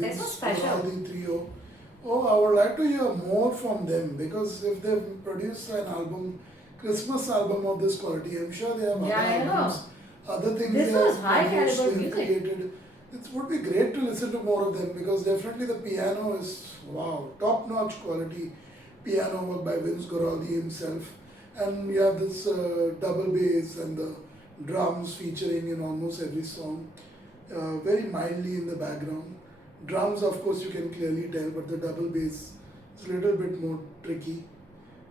Guaraldi trio. Oh, I would like to hear more from them because if they've produced an album, Christmas album of this quality, I'm sure they have other albums, other things this they was have high produced, caliber they have music. created. It would be great to listen to more of them because definitely the piano is wow, top-notch quality piano work by Vince Guaraldi himself, and we have this double bass and the drums featuring in almost every song, very mildly in the background. Drums, of course, you can clearly tell, but the double bass is a little bit more tricky.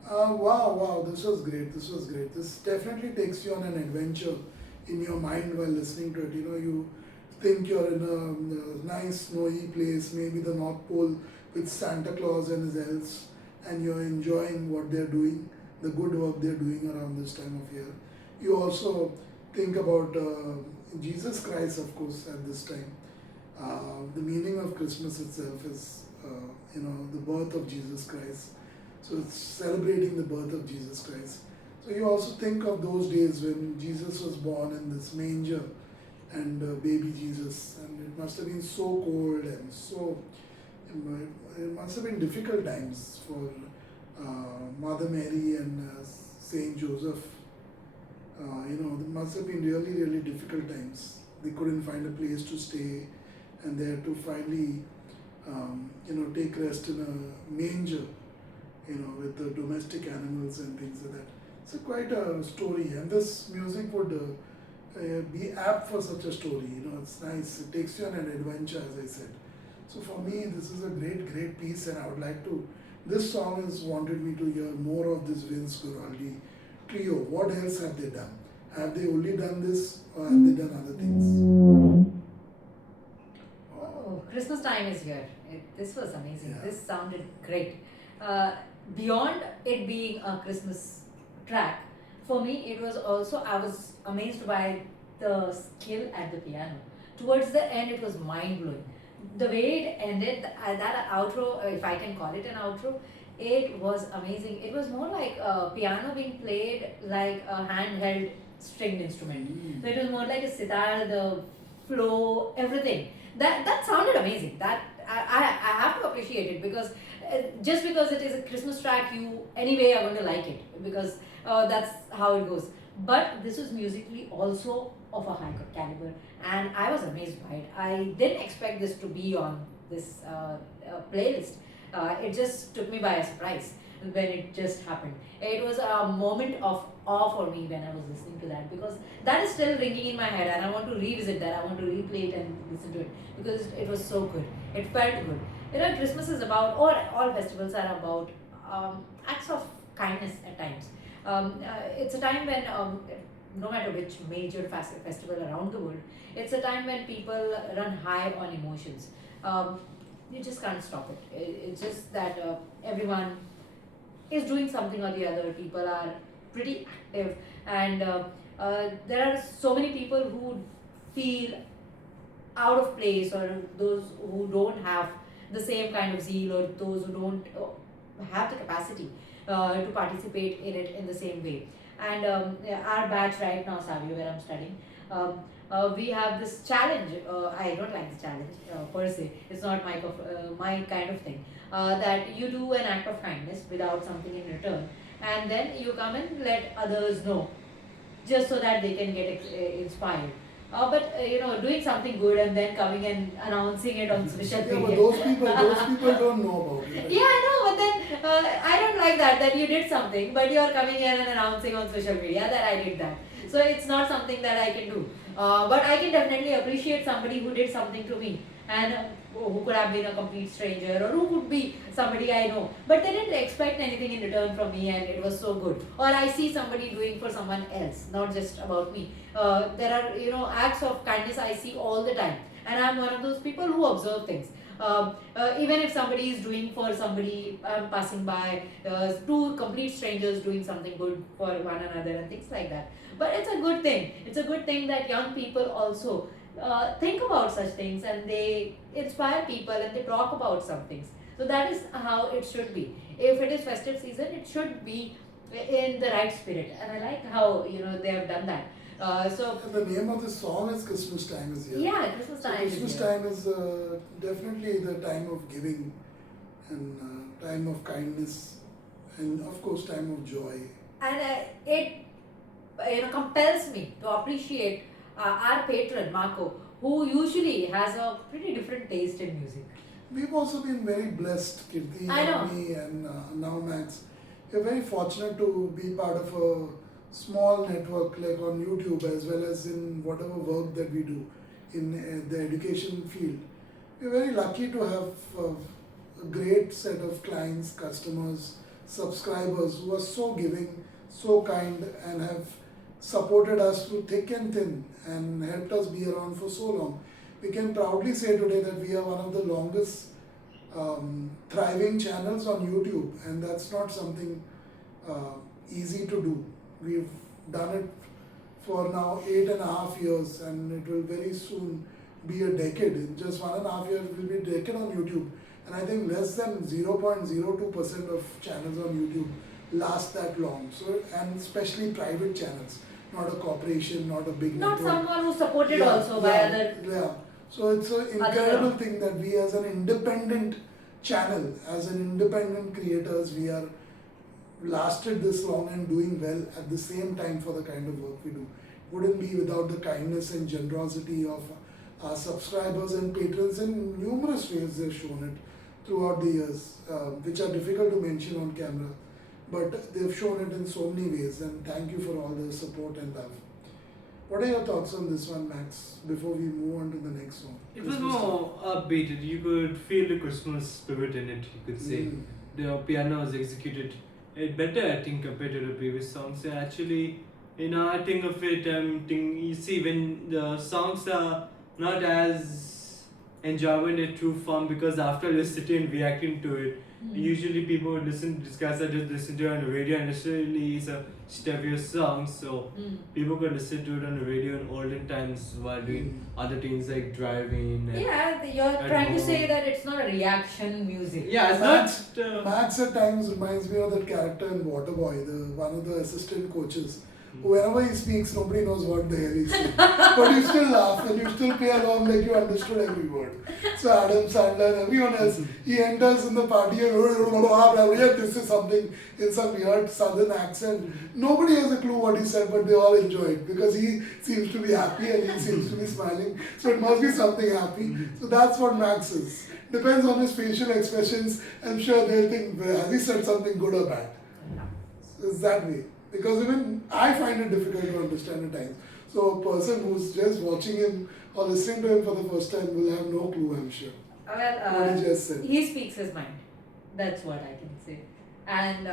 Wow, this was great. This was great. This definitely takes you on an adventure in your mind while listening to it. You know, you think you're in a nice snowy place, maybe the North Pole with Santa Claus and his elves, and you're enjoying what they're doing, the good work they're doing around this time of year. You also think about Jesus Christ, of course, at this time. The meaning of Christmas itself is, the birth of Jesus Christ. So it's celebrating the birth of Jesus Christ. So you also think of those days when Jesus was born in this manger and baby Jesus, and it must have been so cold and so, it must have been difficult times for Mother Mary and Saint Joseph. It must have been really, really difficult times. They couldn't find a place to stay, and they had to finally, take rest in a manger, with the domestic animals and things like that. It's quite a story, and this music would be apt for such a story. It's nice. It takes you on an adventure, as I said. So for me, this is a great, great piece, and I would like to. This song has wanted me to hear more of this Vince Guaraldi trio. What else have they done? Have they only done this, or have they done other things? Oh, Christmas time is here. This was amazing. Yeah. This sounded great. Beyond it being a Christmas track, for me it was also, I was amazed by the skill at the piano. Towards the end, it was mind blowing. The way it ended, that outro, if I can call it an outro, it was amazing. It was more like a piano being played like a handheld stringed instrument. So it was more like a sitar, the flow, everything. That sounded amazing. That I have to appreciate it because just because it is a Christmas track, you anyway are going to like it because that's how it goes. But this was musically also of a high caliber, and I was amazed by it. I didn't expect this to be on this playlist. It just took me by a surprise when it just happened. It was a moment of awe for me when I was listening to that because that is still ringing in my head, and I want to revisit that. I want to replay it and listen to it because it was so good. It felt good. Christmas is about, or all festivals are about acts of kindness at times. It's a time when, no matter which major festival around the world, it's a time when people run high on emotions. You just can't stop it. It's just that everyone is doing something or the other. People are pretty active, and there are so many people who feel out of place, or those who don't have the same kind of zeal, or those who don't have the capacity to participate in it in the same way. And our batch right now, Savio, where I'm studying, we have this challenge. I don't like this challenge per se. It's not my kind of thing. That you do an act of kindness without something in return, and then you come and let others know, just so that they can get inspired. But doing something good and then coming and announcing it on social media. But those people don't know about it. Right? Yeah, I know, but then I don't like that you did something, but you are coming here and announcing on social media that I did that. So it's not something that I can do. But I can definitely appreciate somebody who did something to me, and who could have been a complete stranger, or who could be somebody I know, but they didn't expect anything in return from me, and it was so good. Or I see somebody doing for someone else, not just about me. There are acts of kindness I see all the time, and I'm one of those people who observe things. Even if somebody is doing for somebody, I'm passing by, two complete strangers doing something good for one another and things like that. But it's a good thing. It's a good thing that young people also think about such things, and they inspire people, and they talk about some things. So that is how it should be. If it is festive season, it should be in the right spirit, and I like how they have done that. So And the name of the song is Christmas Time is here. yeah, Christmas So time. Christmas is here. time is definitely the time of giving and time of kindness and of course time of joy. And it compels me to appreciate our patron Marco, who usually has a pretty different taste in music. We've also been very blessed, Kirti I know. and me and now Max. We're very fortunate to be part of a small network like on YouTube as well as in whatever work that we do in the education field. We're very lucky to have a great set of clients, customers, subscribers who are so giving, so kind and have supported us through thick and thin and helped us be around for so long. We can proudly say today that we are one of the longest thriving channels on YouTube, and that's not something easy to do. We've done it for now 8.5 years, and it will very soon be a decade. In just 1.5 years, it will be a decade on YouTube. And I think less than 0.02% of channels on YouTube last that long. So, and especially private channels, not a corporation, not a big Not network. someone who's supported also by other. Yeah. So it's an incredible thing that we as an independent channel, as an independent creators, we are lasted this long and doing well at the same time for the kind of work we do. Wouldn't be without the kindness and generosity of our subscribers and patrons in numerous ways they've shown it throughout the years, which are difficult to mention on camera. But they've shown it in so many ways, and thank you for all the support and love. What are your thoughts on this one, Max, before we move on to the next one? It was more upbeat. You could feel the Christmas spirit in it, you could say. The piano was executed better, I think, compared to the previous songs. So actually, I think of it, you see, when the songs are not as enjoyable in a true form, because after just sitting and reacting to it, usually people would listen, these guys are just listen to it on the radio, and necessarily it's a stereo song, so people could listen to it on the radio in olden times while doing other things like driving. And Yeah, you're trying to say that it's not a reaction music. yeah, it's not. Max at times reminds me of that character in Waterboy, one of the assistant coaches. Whenever he speaks, nobody knows what the hell he's saying. But you still laugh and you still play along like you understood every word. So Adam Sandler and everyone else, he enters in the party and this is something in some weird southern accent. Nobody has a clue what he said, but they all enjoy it because he seems to be happy and he seems to be smiling. So it must be something happy. So that's what Max is. Depends on his facial expressions. I'm sure they'll think, has he said something good or bad? So it's that way. Because even I find it difficult to understand at times. So a person who's just watching him or listening to him for the first time will have no clue, I'm sure. What he just said. He speaks his mind. That's what I can say. And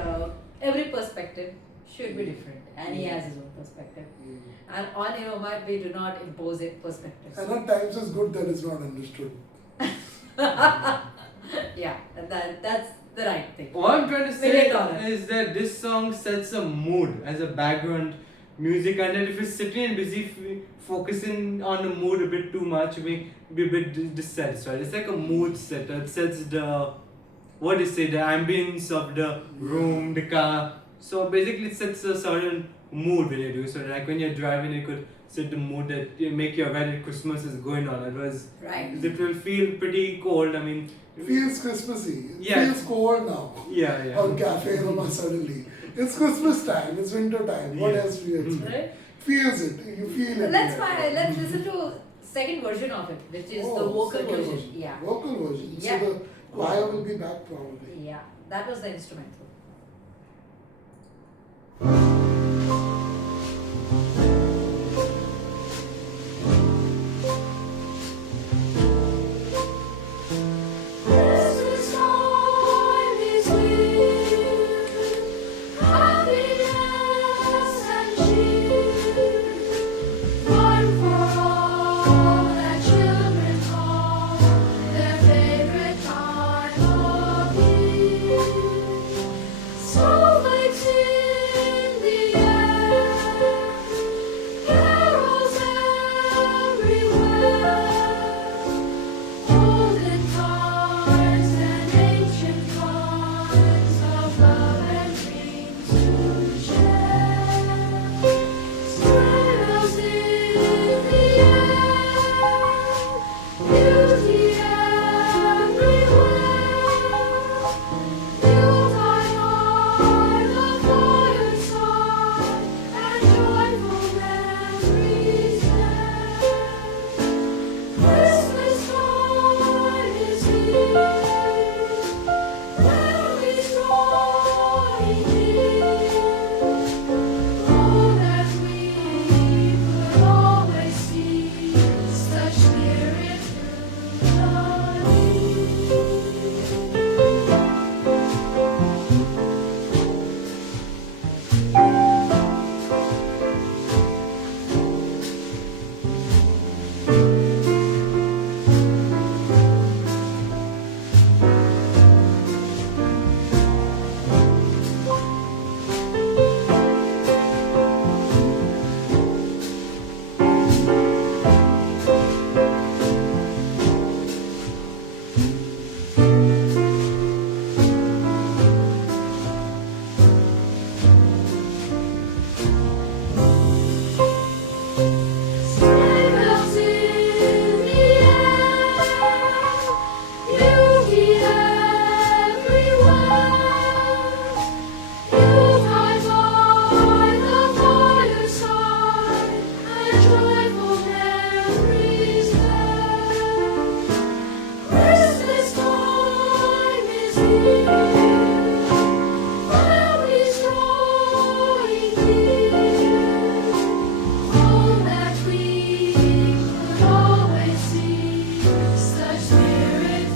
every perspective should be different. And he has his own perspective. And on Enoma, we do not impose a perspective. And at times it's good that it's not understood. Yeah, that's the right thing. What I'm trying to say $1 million. is that this song sets a mood as a background music, and that if you're sitting and busy focusing on the mood a bit too much, you may be a bit dissatisfied. It's like a mood setter. It sets the, what do you say, the ambience of the room, the car. So basically it sets a certain mood when you do. So like when you're driving, you could set the mood that you make you aware that Christmas is going on. Otherwise, it will feel pretty cold. I mean, Feels Christmassy. It Yeah. feels cold now. yeah. On Cafe Enoma suddenly. It's Christmas time, it's winter time. What Yeah. else do you expect? Right? Feels it. You feel it. Let's listen to second version of it, which is the vocal second version. Yeah. Vocal version. Yeah. So the choir will be back probably. Yeah. That was the instrumental. Christmas time is here, happiness and cheer, fun for all that children call their favorite time of year. Families drawing near, home that we could always see, such spirit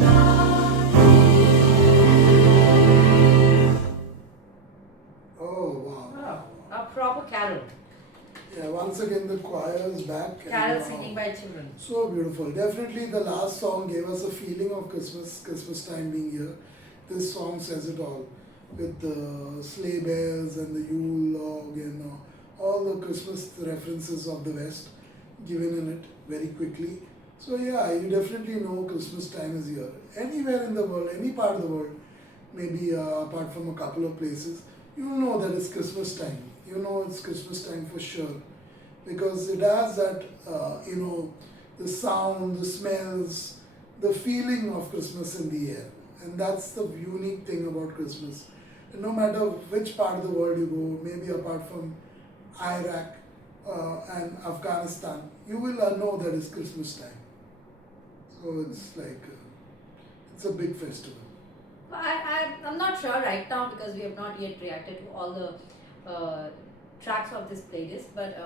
not here. Oh wow. Wow, a proper carol. Yeah, once again the choir is back. and, Carol singing by children. So beautiful. Definitely the last song gave us a feeling of Christmas time being here. This song says it all. With the sleigh bells and the Yule log and all the Christmas references of the West given in it very quickly. So yeah, you definitely know Christmas time is here. Anywhere in the world, any part of the world, maybe apart from a couple of places, you know that it's Christmas time. You know it's Christmas time for sure. Because it has that, the sound, the smells, the feeling of Christmas in the air. And that's the unique thing about Christmas. And no matter which part of the world you go, maybe apart from Iraq and Afghanistan, you will know that it's Christmas time. So it's like, it's a big festival. I'm not sure right now because we have not yet reacted to all the tracks of this playlist, but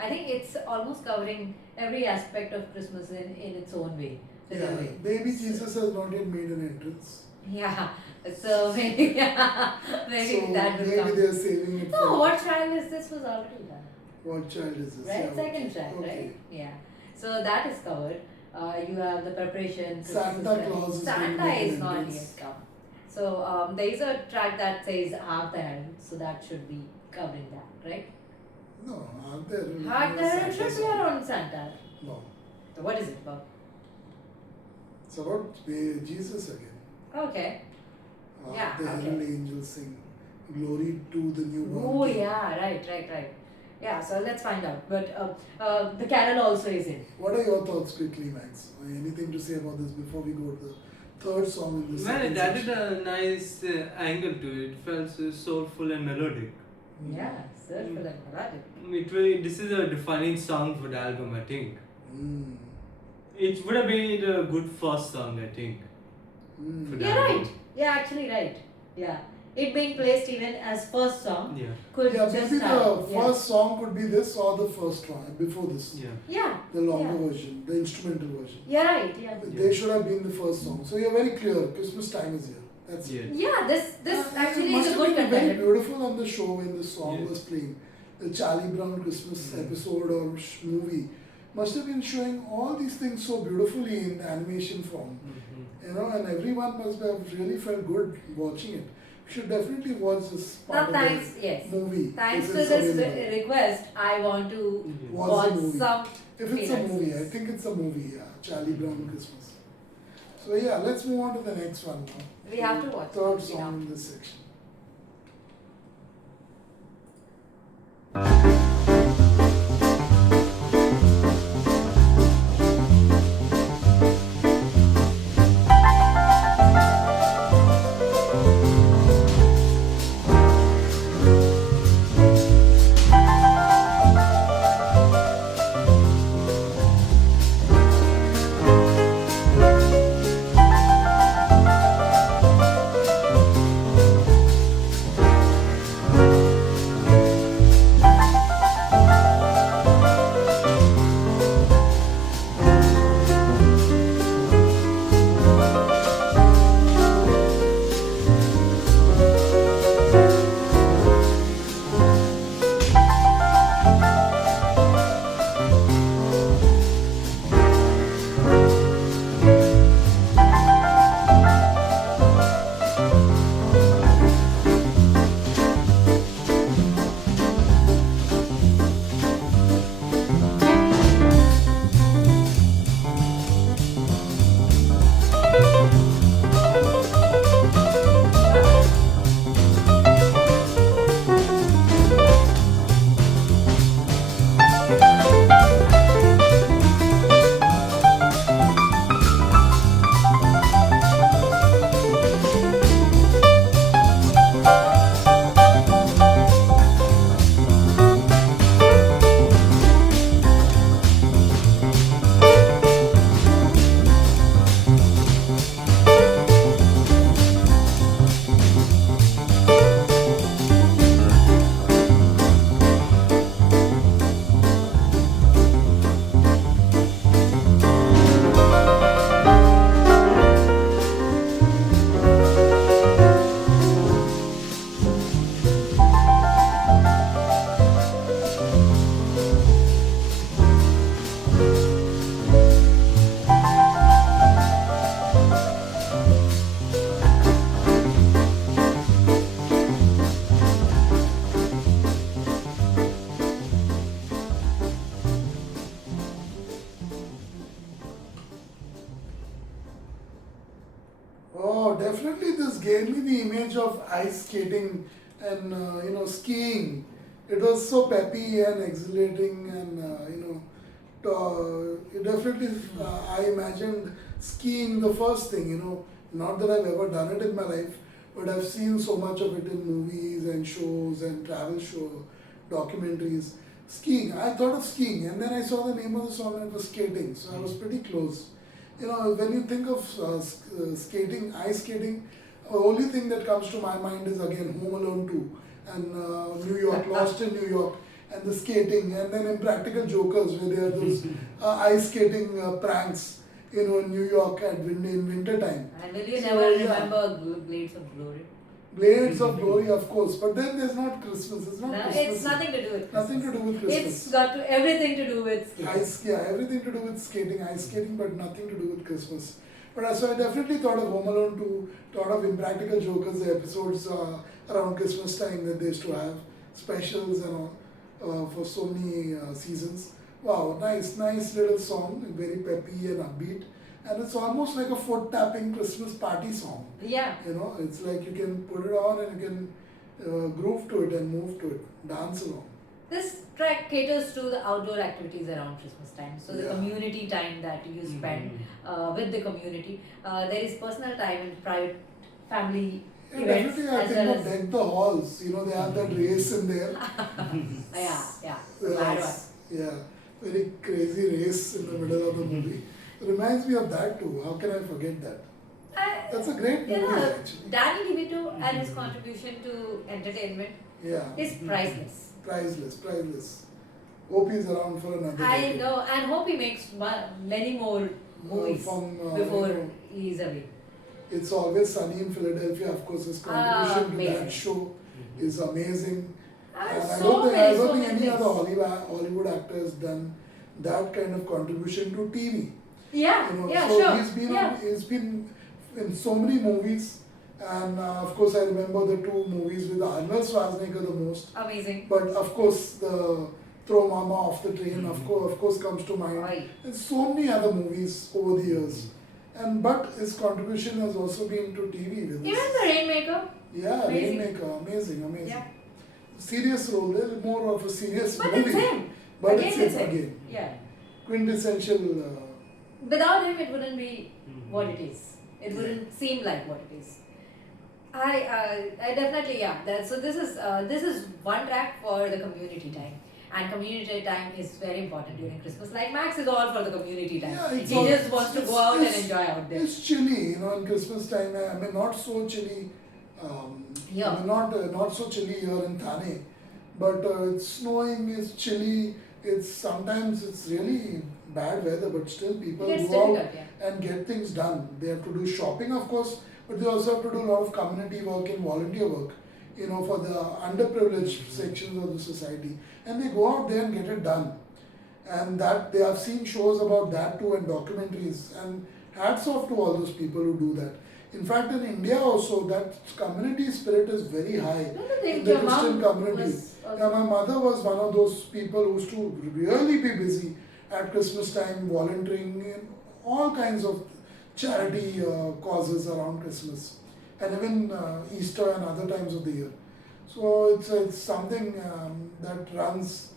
I think it's almost covering every aspect of Christmas in its own way. Yeah, Little way. baby Jesus has not yet made an entrance. Yeah, so maybe, maybe So that will maybe come. they're saving it No, for What Child Is This was already done. what child is this? Right, Yeah, second okay. track, Okay. right? Yeah. So that is covered. You have the preparation. Santa Christmas Claus is Santa going to make is an not entrance. yet come. So there is a track that says Hark the Herald, so that should be covering that, right? No, aren't there? Hark the Herald Santa should be song? around Santa. No, So what is it about? it's about Jesus again. Okay. Yeah, The okay. Herald Angels Sing. Glory to the newborn. Oh King. yeah, right. Yeah, so let's find out. But the carol also is in. What are your thoughts quickly, Max? Anything to say about this before we go to the third song in this? Well, it added a nice angle to it. It felt so soulful and melodic. Yeah, soulful and melodic. This is a defining song for the album, I think. Mm. It would have been a good first song, I think. Mm. For the You're album. right. Yeah, actually right. Yeah. It being placed even as first song Yeah. could Yeah, just maybe the have, first song could be this or the first one before this. Yeah. Yeah. The longer Yeah. version, the instrumental version. You're right, yeah. They should have been the first song. So you're very clear. Christmas time is here. That's Yeah. it. Yeah, this actually it is must a have good been very contender. beautiful on the show when the song Yeah. was playing. The Charlie Brown Christmas Yeah. episode or movie must have been showing all these things so beautifully in animation form. Mhm. And everyone must have really felt good watching it. You should definitely watch this Now, part thanks, of yes. the movie. Thanks if to it's this available. request, I want to Mhm. Watch watch the movie. some. If it's a Peanuts. movie, I think it's a movie, yeah. Charlie Brown Christmas. So yeah, let's move on to the next one now. We have to watch Third it, you song know. in this section. Oh, definitely this gave me the image of ice skating and skiing. It was so peppy and exhilarating and it definitely I imagined skiing the first thing, not that I've ever done it in my life, but I've seen so much of it in movies and shows and travel show documentaries. Skiing, I thought of skiing and then I saw the name of the song and it was skating, so I was pretty close. When you think of skating, ice skating, the only thing that comes to my mind is again Home Alone 2 and New York, Lost in New York, and the skating, and then Impractical Jokers, where there are those ice skating pranks, in New York in winter time. And will you So, never yeah. remember Blades of Glory? Blades of Glory, of course, but then there's not Christmas. It's not No, Christmas. it's nothing to do with Nothing Christmas. to do with Christmas. It's got everything to do with skating. Everything to do with skating, ice skating, but nothing to do with Christmas. But so I definitely thought of Home Alone 2, thought of Impractical Jokers, the episodes around Christmas time that they used to have, specials and all, for so many seasons. Wow, nice little song, very peppy and upbeat. And it's almost like a foot tapping Christmas party song. Yeah. It's like you can put it on and you can groove to it and move to it, dance along. This track caters to the outdoor activities around Christmas time. So the Yeah. community time that you spend with the community. There is personal time and private family Yeah, events definitely, I as think well of as Deck the Halls. They have that race in there. yeah. Bad one. Yes, yeah, very crazy race in the middle of the movie. Reminds me of that too. How can I forget that? That's a great movie, actually. Danny DeVito and his contribution to entertainment Yeah. is priceless. Priceless. Hope he's around for another I decade. know, and hope he makes many more movies before he's away. It's Always Sunny in Philadelphia, of course, his contribution to that Amazing. show is amazing. And I So don't many think any things. other Hollywood actor has done that kind of contribution to TV. Yeah, So sure. he's been in so many movies, and of course I remember the two movies with Arnold Schwarzenegger the most. Amazing. But of course the Throw Mama Off the Train of course comes to mind. Right. And so many other movies over the years. But his contribution has also been to TV with Even this. the Rainmaker. Yeah, Amazing. Rainmaker, amazing. Yeah. Serious role, they're more of a serious But movie. it's him. But Again, it's it's him him. again. Yeah. Quintessential. Without him, it wouldn't be what it is. It wouldn't seem like what it is. I definitely so this is one track for the community time, and community time is very important during Christmas. Like Max is all for the community time. Yeah, He it's all- just wants to go out and it's- enjoy out there. It's chilly, in Christmas time. I mean, not so chilly. Yeah. I mean, not so chilly here in Thane, but it's snowing. It's chilly. Sometimes it's really bad weather, but still people It gets go out difficult, and get things done. They have to do shopping, of course, but they also have to do a lot of community work and volunteer work, for the underprivileged sections of the society, and they go out there and get it done. And that they have seen shows about that too and documentaries, and hats off to all those people who do that. In fact, in India also, that community spirit is very high Don't you think in the your Christian mom community. was also- Yeah, my mother was one of those people who used to really be busy at Christmas time, volunteering in all kinds of charity causes around Christmas, and even Easter and other times of the year. So it's something that runs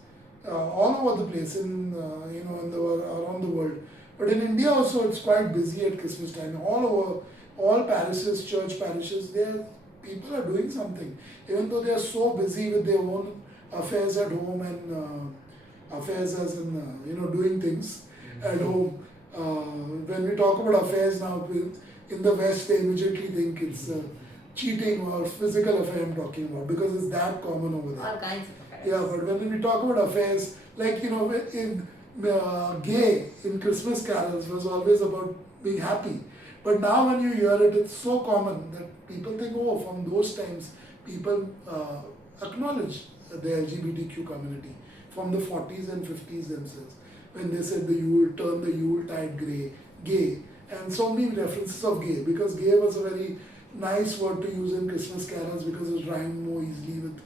all over the place around the world. But in India also, it's quite busy at Christmas time. All over, all parishes, church parishes, people are doing something. Even though they are so busy with their own affairs at home and affairs as in doing things at home. When we talk about affairs now, in the West, they immediately think it's cheating or physical affair I'm talking about, because it's that common over there. All kinds of affairs. Yeah, but when we talk about affairs, like in gay in Christmas carols was always about being happy. But now when you hear it, it's so common that people think, oh, from those times, people acknowledge the LGBTQ community from the 40s and 50s themselves, when they said turn the Yuletide gay, and so many references of gay, because gay was a very nice word to use in Christmas carols because it rhymed more easily with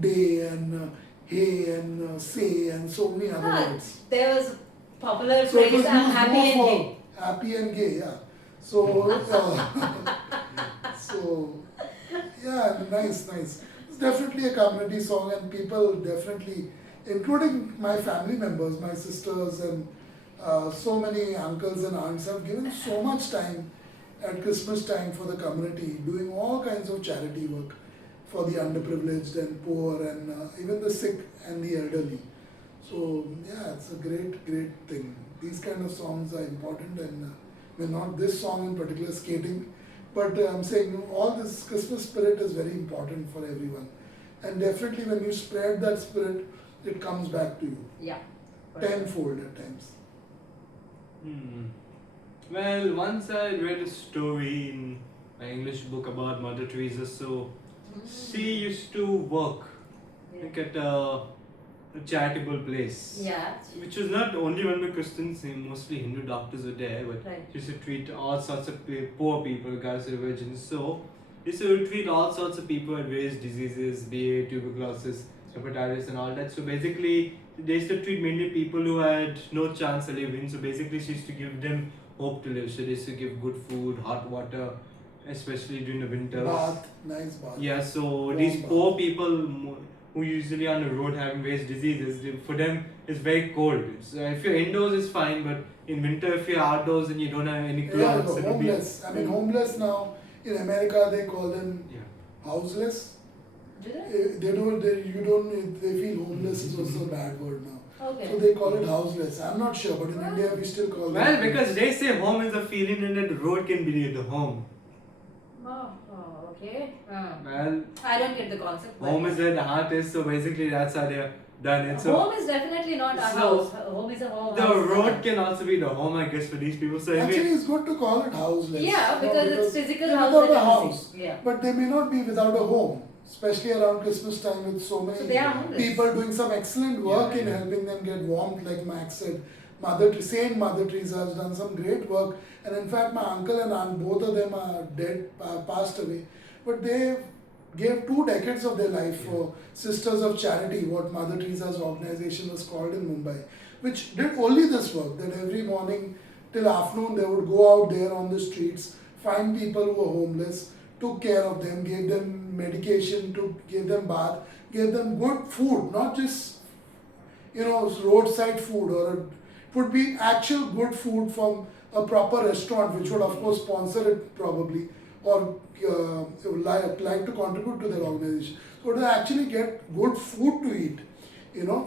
day and hey and say and so many other words. There was popular So it phrase, was I'm used happy more and for gay. happy and gay, yeah. So So, yeah, nice. It's definitely a community song, and people definitely, including my family members, my sisters, and so many uncles and aunts have given so much time at Christmas time for the community, doing all kinds of charity work for the underprivileged and poor, and even the sick and the elderly. So, yeah, it's a great thing. These kind of songs are important, and well, not this song in particular, skating, but I'm saying all this Christmas spirit is very important for everyone. And definitely when you spread that spirit, it comes back to you Yeah. tenfold at times. Well, once I read a story in my English book about Mother Teresa. So she used to work like at a charitable place. Yeah. Which was not only run by Christians, mostly Hindu doctors were there, but Right. she used to treat all sorts of poor people, guys and virgins. So she used to treat all sorts of people with various diseases, be it tuberculosis, hepatitis and all that. So basically, they used to treat mainly people who had no chance of living. So basically, she used to give them hope to live. So they used to give good food, hot water, especially during the winters. Bath, nice bath. Yeah, so Warm these bath. poor people who usually on the road having various diseases, for them it's very cold. So if you're indoors, it's fine, but in winter, if you're outdoors and you don't have any Yeah, clothes, the it'll be- homeless. I mean, homeless now in America they call them Yeah. houseless. Do they? They feel homeless is also a bad word now. Okay. So they call it houseless. I'm not sure, but in India we still call it. Well, because they say home is a feeling and that the road can be the home. Okay. Well, I don't get the concept. but- home is where the heart is, so basically that's how they're done it. So Home is definitely not a So, house. Home is a home. the house is a road house. can also be the home, I guess, for these people. So Actually, anyway, it's good to call it houseless. Yeah, because it's physical they're house without and a everything. house. Yeah. But they may not be without a home, especially around Christmas time with so many So they are homeless. people doing some excellent work Yeah, in yeah. helping them get warmth, like Max said. Saint Mother Teresa has done some great work, and in fact, my uncle and aunt, both of them are dead, passed away, but they gave 2 decades of their life for Sisters of Charity, what Mother Teresa's organization was called in Mumbai, which did only this work, that every morning till afternoon they would go out there on the streets, find people who were homeless, took care of them, gave them medication, gave them bath, gave them good food, not just roadside food, or it would be actual good food from a proper restaurant, which would of course sponsor it probably, or like to contribute to their organization. So to actually get good food to eat,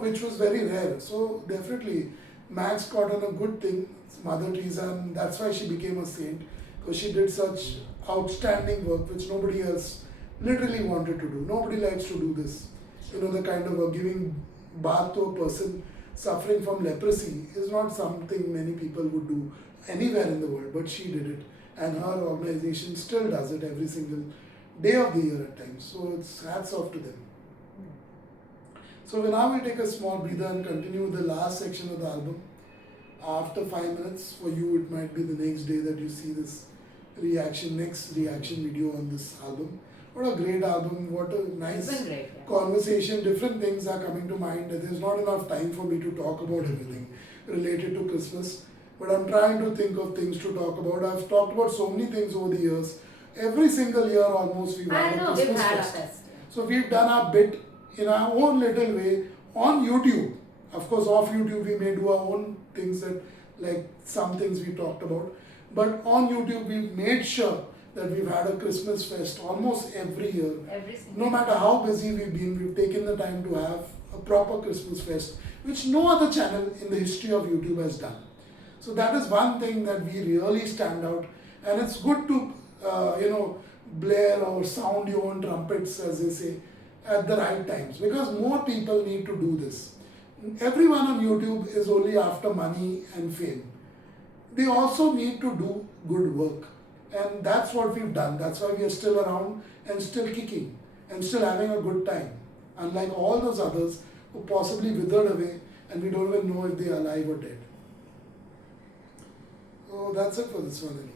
which was very rare. So definitely, Max got on a good thing, Mother Teresa, and that's why she became a saint, because she did such outstanding work which nobody else literally wanted to do. Nobody likes to do this. The kind of giving bath to a person suffering from leprosy is not something many people would do anywhere in the world, but she did it, and her organization still does it every single day of the year at times. So it's hats off to them. So now we take a small breather and continue with the last section of the album. After 5 minutes, for you it might be the next day that you see this next reaction video on this album. What a great album, what a nice It's been great. Yeah. conversation, different things are coming to mind. There's not enough time for me to talk about everything related to Christmas, but I'm trying to think of things to talk about. I've talked about so many things over the years. Every single year almost we've I had a know, we've Christmas had our fest. fest. So we've done our bit in our own little way on YouTube. Of course, off YouTube we may do our own things, that like some things we talked about. But on YouTube we've made sure that we've had a Christmas fest almost every year. Every single No matter how busy we've been, we've taken the time to have a proper Christmas fest, which no other channel in the history of YouTube has done. So that is one thing that we really stand out, and it's good to blare or sound your own trumpets, as they say, at the right times, because more people need to do this. Everyone on YouTube is only after money and fame. They also need to do good work, and that's what we've done. That's why we are still around and still kicking and still having a good time, unlike all those others who possibly withered away and we don't even know if they are alive or dead. So that's it for this one.